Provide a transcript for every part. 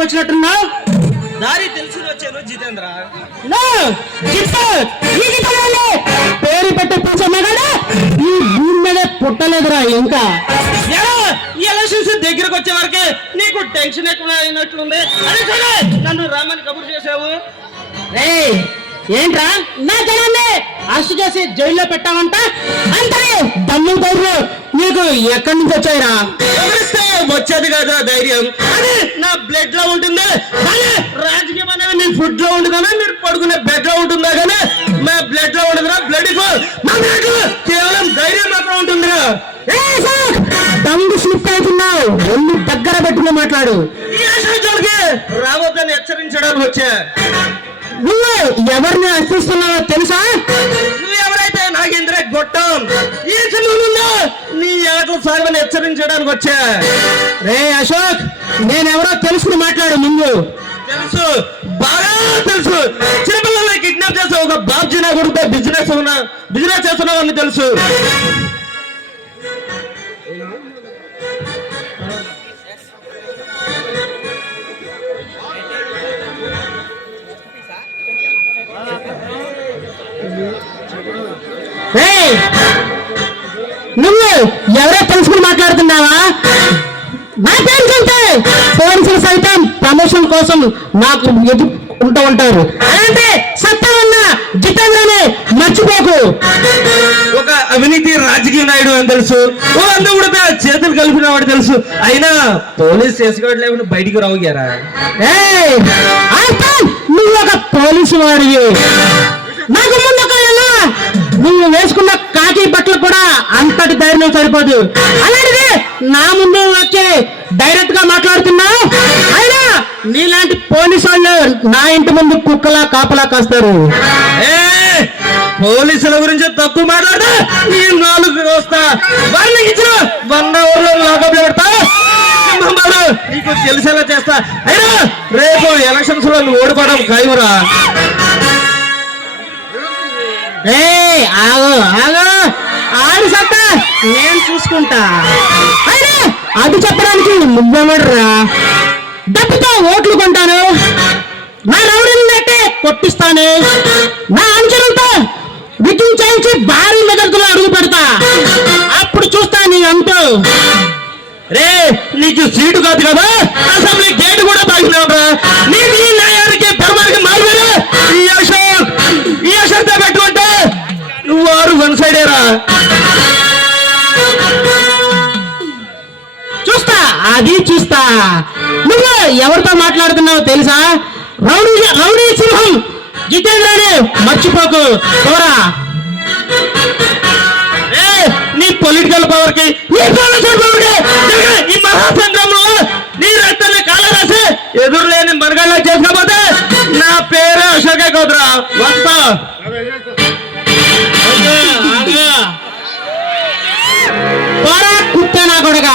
వచ్చినట్టున్నావు? దారి తెలుసుని వచ్చాను జితేంద్ర. పేరు పెట్టి పిలిచన్నాడా ఈ భూమి మీదే పుట్టలేదురా ఇంకా. ఈ ఎలక్షన్స్ దగ్గరకు వచ్చే వరకే నీకు టెన్షన్ ఎక్కువ అయినట్లుంది. అదే సరే నన్ను రామని కబురు చేసావు. ఏంట్రా నా జనాన్ని అరెస్ట్ చేసి జైల్లో పెట్టామంట? అంటే దమ్ము ధైర్యం నీకు ఎక్కడి నుంచి వచ్చాయిరా? వచ్చేది కదా ధైర్యం, అది నా బ్లడ్ లో ఉంటుంది. కానీ రాజకీయం అనేది మీ ఫుడ్ లో ఉంటుందా, మీరు పడుకునే బెడ్ లో ఉంటుందా? కానీ మా బ్లడ్ లో ఉంటుందిరా. బ్లడ్ మా బ్లడ్ కేవలం ధైర్యం మాత్రం ఉంటుందిరా. దమ్ము స్లిప్ అవుతున్నావు, ఒళ్ళు దగ్గర పెట్టుకుని మాట్లాడు. రావద్దని హెచ్చరించడానికి వచ్చా. నువ్వు ఎవరిని హెచ్చరిస్తున్నావో తెలుసా? నువ్వు ఎవరైతే నాగేంద్ర గొట్టం ఈ చదువులో నీ ఎలకల సాగని హెచ్చరించడానికి వచ్చా. రే అశోక్, నేనెవరో తెలుసుకుని మాట్లాడు. ముందు తెలుసు, బాగా తెలుసు. చిన్నపిల్లల్ని కిడ్నాప్ చేసే ఒక బాబ్జీ నా కొడుకు బిజినెస్ చేస్తున్నావు తెలుసు. నువ్వు ఎవరో తెలుసుకుని మాట్లాడుతున్నావా? నాకేంటంటే పోలీసులు సైతం ప్రమోషన్ కోసం నాకు ఎదుర్కొంటూ ఉంటారు. అలాంటి సత్తా ఉన్న జితేంద్రని మర్చిపోకు. ఒక అవినీతి రాజకీయ నాయుడు అని తెలుసు, ఓ అందరూ చేతులు కలిపిన వాడు తెలుసు. అయినా పోలీస్ చేసుకోవడం లేకుండా బయటికి రావుగారా? నువ్వు ఒక పోలీసు వాడివి. నాకు ముందు నువ్వు వేసుకున్న కాకి బట్టలు కూడా అంతటి ధైర్యం సరిపోదు. అలాంటిది నా ముందు వచ్చి డైరెక్ట్ గా మాట్లాడుతున్నావు. అయినా నీలాంటి పోలీసు వాళ్ళు నా ఇంటి ముందు కుక్కలా కాపలా కాస్తారు. పోలీసుల గురించి తక్కువ మాట్లాడతా ఈ 4 వస్తా వారిని ఇచ్చిన 100 ఊర్లో లాకప్లో పెడతా. నీకు తెలిసేలా చేస్తా. అయినా రేపు ఎలక్షన్స్ లో నువ్వు ఓడిపోవడం ఖాయమురా. ఆగు ఆగు, ఆడి సత్తా నేను చూసుకుంటా. అయినా అది చెప్పడానికి నువ్వెవడురా? డబ్బుతో ఓట్లు కొంటాను, నా రౌడీని నెట్టే కొట్టిస్తాను, నా అంచనంతో విద్యుత్ చేయించి భారీ మెదడులో అడుగు పెడతా. అప్పుడు చూస్తా నీ అంటూ. రే నీకు సీటు కాదు కదా, అసెంబ్లీ గేటు కూడా తాగినావురా. నీకు ఈ న్యాయానికి పరమానికి మారువేరా. ఈ అశక్త పెట్టుకుంటే నువ్వు వారు వన్ సైడేరా. చూస్తా, అది చూస్తా. నువ్వు ఎవరితో మాట్లాడుతున్నావో తెలుసా? రౌడీ సింహం జితేంద్రని మర్చిపోకు. పోరా. నీ పొలిటికల్ పవర్ కి ఈ మహాసంగ్రంలో నీ రక్తాన్ని కాల రాసి ఎదురులేని మరగళ్ళ చేసుకోపోతే నా పేరు అశోకే కాదురా. వస్తా. కుత్తా నా కొడుక.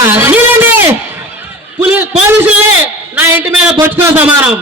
పోలీసులే నా ఇంటి మీద బొచ్చుకో సమానం.